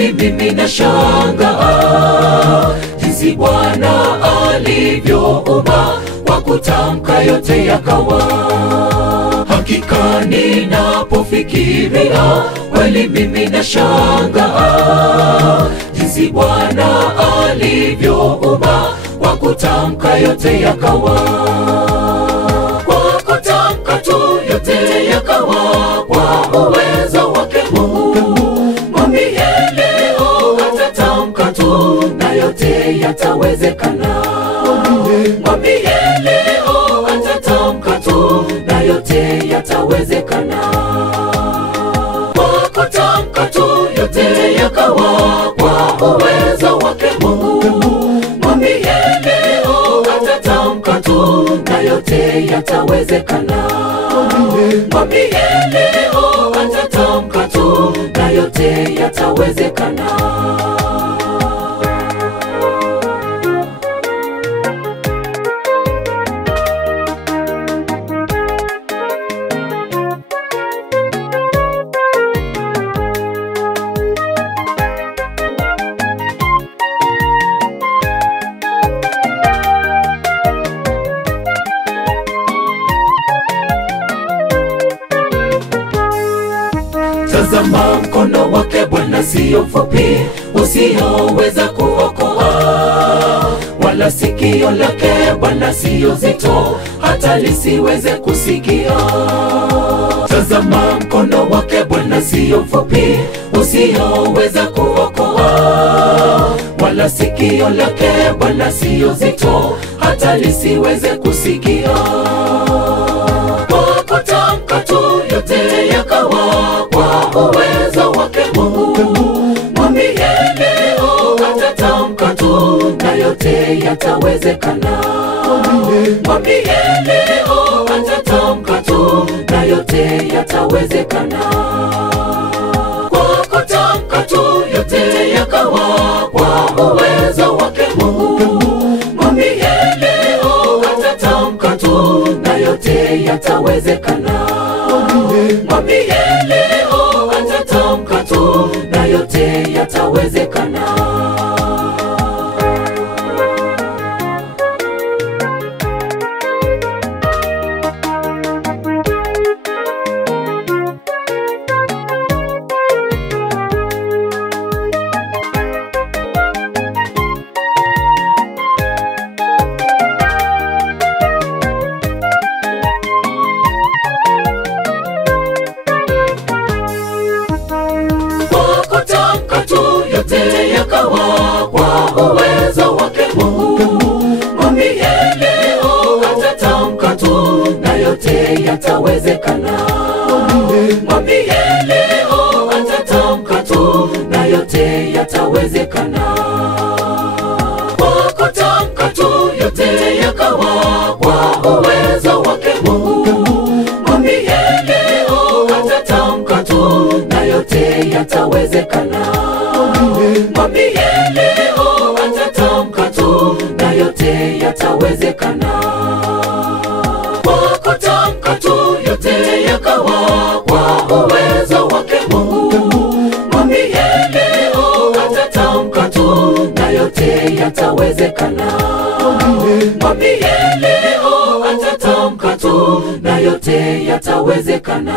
kweli mimi nashangaa jinsi Bwana alivyoumba, kwa kutamka yote yakawa. Hakika ninapofikiria kweli mimi nashangaa jinsi Bwana alivyoumba, kwa kutamka yote yakawa. Kwa kutamka tu yote yakawa, kwa uwezo wake Mungu. Mwambie leo atatamka tu na yote yatawezekana. Mwambie leo atatamka tu na yote yatawezekana. Kwa kutamka tu yote yakawa, kwa uwezo wake Mungu. Mwambie leo atatamka tu na yote yatawezekana. Mwambie leo atatamka tu na yote yatawezekana. Tazama mkono wake Bwana sio mfupi usioweza kuokoa, wala sikio lake Bwana sio zito hata lisiweze kusikia. Tazama mkono wake Bwana sio mfupi usioweza kuokoa, wala sikio lake Bwana sio zito hata lisiweze kusikia. Kwa kutamka tu yote yakawa, kwa uwezo wake Mungu. Mwambie leo atatamka tu na yote yatawezekana. Mwambie leo atatamka tu na yote yatawezekana. Kwa kutamka tu yote yakawa, kwa uwezo wake Mungu. Mwambie leo atatamka tu na yote yatawezekana. Mwambie leo atatamka tu na yote yatawezekana. Kwa uwezo wake Mungu. Mwambie leo atatamka tu na yote yatawezekana. Mwambie leo atatamka tu na yote yatawezekana. Kwa kutamka tu yote yakawa, kwa uwezo wake Mungu. Mwambie leo atatamka tu na yote yatawezekana. Mwambie leo atatamka tu na yote yatawezekana. Kwa kutamka tu yote yakawa, kwa uwezo wake Mungu. Mwambie leo atatamka tu na yote yatawezekana. Mwambie leo atatamka tu na yote yatawezekana.